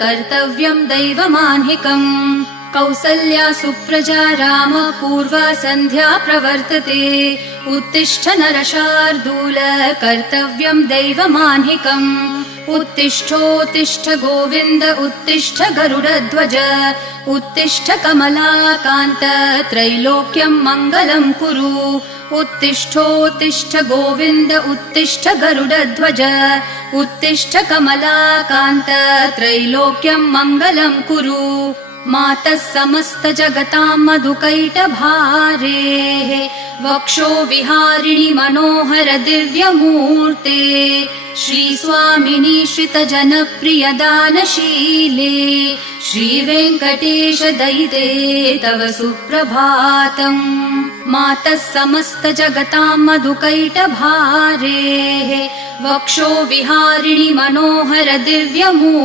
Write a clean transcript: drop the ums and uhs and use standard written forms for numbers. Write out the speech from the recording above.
कर्तव्यं दैवमान्हिकम् कौसल्या सुप्रजा राम पूर्वा सन्ध्या प्रवर्तते उत्तिष्ठ नरशार्दूल कर्तव्यं दैवमान्हिकम् उत्तिष्ठोत्तिष्ठ गोविन्द उत्तिष्ठ गरुडध्वज उत्तिष्ठ कमलाकान्त त्रैलोक्यं मङ्गलं कुरु उत्तिष्ठोत्तिष्ठ गोविन्द उत्तिष्ठ गरुडध्वज उत्तिष्ठ कमलाकान्त त्रैलोक्यं मङ्गलं कुरु मातः समस्त जगतां मधुकैटभारेः वक्षो विहारिणि मनोहर दिव्यमूर्ते श्रीस्वामिनि श्रितजनप्रियदानशीले श्रीवेङ्कटेश दयिते तव सुप्रभातम् मातः समस्त जगतां मधुकैटभारेः वक्षो विहारिणि मनोहर दिव्यमूर्ते